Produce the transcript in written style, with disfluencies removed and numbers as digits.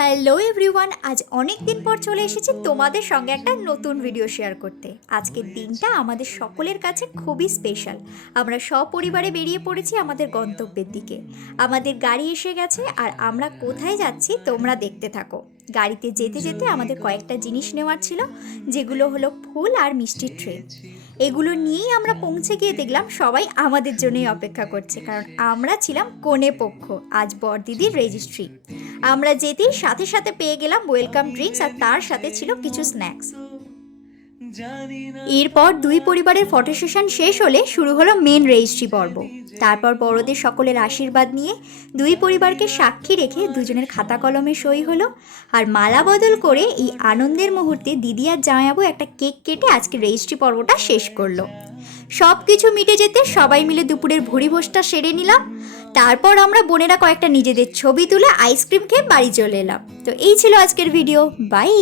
Hello everyone, আজ অনেক দিন পর চলে এসেছি তোমাদের সঙ্গে একটা নতুন ভিডিও শেয়ার করতে। আজকের দিনটা আমাদের সকলের কাছে খুবই স্পেশাল। আমরা সপরিবারে বেরিয়ে পড়েছি আমাদের গন্তব্যের দিকে। আমাদের গাড়ি এসে গেছে আর আমরা কোথায় যাচ্ছি তোমরা দেখতে থাকো। গাড়িতে যেতে যেতে আমাদের কয়েকটা জিনিস নেওয়ার ছিল, যেগুলো হলো ফুল আর মিষ্টির ট্রে। এগুলো নিয়েই আমরা পৌঁছে গিয়ে দেখলাম সবাই আমাদের জন্যই অপেক্ষা করছে, কারণ আমরা ছিলাম কনে পক্ষ। আজ বরদিদির রেজিস্ট্রি। আমরা যেতেই সাথে সাথে পেয়ে গেলাম ওয়েলকাম ড্রিঙ্কস, আর তার সাথে ছিল কিছু স্ন্যাক্স। এরপর দুই পরিবারের ফটো সেশন শেষ হলে শুরু হলো মেন রেজিস্ট্রি পর্ব। তারপর বড়দের সকলের আশীর্বাদ নিয়ে দুই পরিবারকে সাক্ষী রেখে দুজনের খাতা কলমে সই হলো। আর মালা বদল করে এই আনন্দের মুহূর্তে দিদি আর জামাইবাবু একটা কেক কেটে আজকে রেজিস্ট্রি পর্বটা শেষ করলো। সব কিছু মিটে যেতে সবাই মিলে দুপুরের ভুরিভোজটা সেরে নিলাম। তারপর আমরা বোনেরা কয়েকটা নিজেদের ছবি তুলে আইসক্রিম খেয়ে বাড়ি চলে এলাম। তো এই ছিল আজকের ভিডিও। বাই।